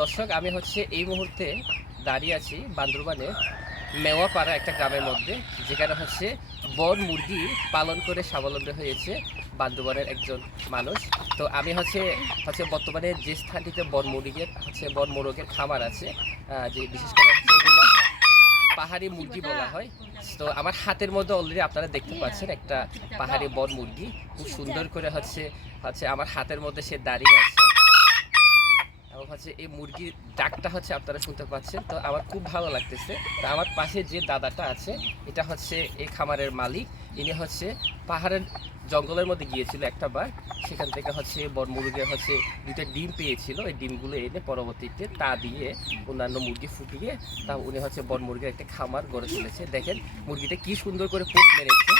দর্শক, আমি এই মুহূর্তে দাঁড়িয়ে আছি বান্দরবানে মেওয়াপাড়া একটা গ্রামের মধ্যে, যেখানে বন মুরগি পালন করে স্বাবলম্বী হয়েছে বান্দরবানের একজন মানুষ। তো আমি বর্তমানে যে স্থানটিতে বন মোরগের খামার আছে, যে বিশেষ করে এগুলো পাহাড়ি মুরগি বলা হয়। তো আমার হাতের মধ্যে অলরেডি আপনারা দেখতে পাচ্ছেন একটা পাহাড়ি বন মুরগি, খুব সুন্দর করে আমার হাতের মধ্যে সে দাঁড়িয়ে আছে এবং এই মুরগির ডাকটা আপনারা শুনতে পাচ্ছেন। তো আমার খুব ভালো লাগতেছে। তো আমার পাশে যে দাদাটা আছে, এটা এই খামারের মালিক। ইনি পাহাড়ের জঙ্গলের মধ্যে গিয়েছিল একটা বার, সেখান থেকে বন মুরগির দুইটা ডিম পেয়েছিল। এই ডিমগুলো এনে পরবর্তীতে তা দিয়ে অন্যান্য মুরগি ফুটিয়ে উনি বন মুরগির একটা খামার গড়ে তুলেছে। দেখেন মুরগিটা কি সুন্দর করে পোষ মেরেছে।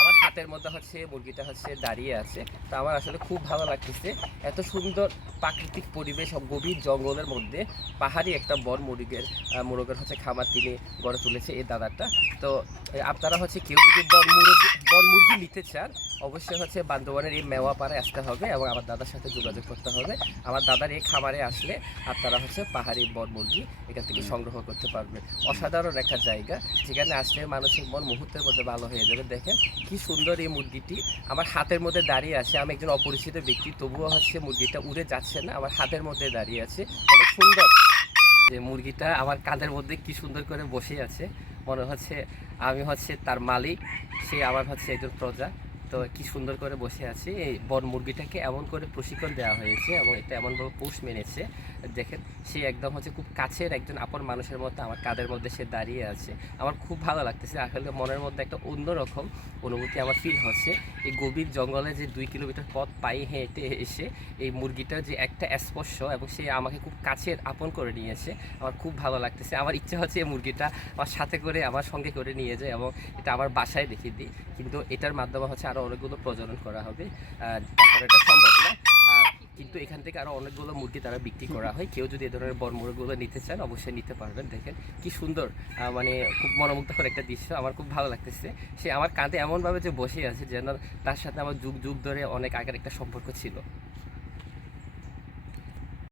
আমার হাতের মধ্যে মুরগিটা দাঁড়িয়ে আছে। তো আমার আসলে খুব ভালো লাগতেছে। এত সুন্দর প্রাকৃতিক পরিবেশ, গভীর জঙ্গলের মধ্যে পাহাড়ি একটা বন মোরগের খামার তিনি গড়ে তুলেছে এই দাদাটা। তো আপনারা কেউ যদি বন মুরগি নিতে চান, অবশ্যই বান্দরবানের এই মেওয়াপাড়ায় আসতে হবে এবং আমার দাদার সাথে যোগাযোগ করতে হবে। আমার দাদার এই খামারে আসলে আপনারা পাহাড়ি বন মুরগি এখান থেকে সংগ্রহ করতে পারবেন। অসাধারণ একটা জায়গা, যেখানে আসলে মানুষের মন মুহূর্তের মধ্যে ভালো হয়ে যাবে। দেখেন কি সুন্দর এই মুরগিটি আমার হাতের মধ্যে দাঁড়িয়ে আছে। আমি একজন অপরিচিত ব্যক্তি, তবুও মুরগিটা উড়ে যাচ্ছে না, আমার হাতের মধ্যে দাঁড়িয়ে আছে। অনেক সুন্দর যে মুরগিটা আমার কাঁধের মধ্যে কি সুন্দর করে বসে আছে। মনে আমি তার মালিক, সে আমার একজন প্রজা। তো কি সুন্দর করে বসে আছে। এই বন মুরগিটাকে এমন করে প্রশিক্ষণ দেওয়া হয়েছে এবং এটা এমনভাবে পোষ মেনেছে। দেখেন সে একদম খুব কাছের একজন আপন মানুষের মতো আমার কাঁধের মধ্যে সে দাঁড়িয়ে আছে। আমার খুব ভালো লাগতেছে। আসলে মনের মধ্যে একটা অন্যরকম অনুভূতি আমার ফিল হচ্ছে। এই গভীর জঙ্গলে যে 2 কিলোমিটার পথ পায়ে হেঁটে এসে এই মুরগিটার যে একটা স্পর্শ এবং সে আমাকে খুব কাছের আপন করে নিয়েছে, আমার খুব ভালো লাগতেছে। আমার ইচ্ছা এই মুরগিটা আমার সাথে করে আমার সঙ্গে করে নিয়ে যায় এবং এটা আমার বাসায় রেখে দিই। কিন্তু এটার মাধ্যমে আরও অনেকগুলো প্রজনন করা হবে, তারপরে এটা সম্ভব না। কিন্তু এখান থেকে আরও অনেকগুলো মুরগি তারা বিক্রি করা হয়। কেউ যদি এ ধরনের বড় মুরগিগুলো নিতে চান, অবশ্যই নিতে পারবেন। দেখেন কি সুন্দর, মানে খুব মনোমুগ্ধকর একটা দৃশ্য। আমার খুব ভালো লাগতেছে। সে আমার কাঁধে এমনভাবে যে বসে আছে যেন তার সাথে আমার যুগ যুগ ধরে অনেক আগের একটা সম্পর্ক ছিল।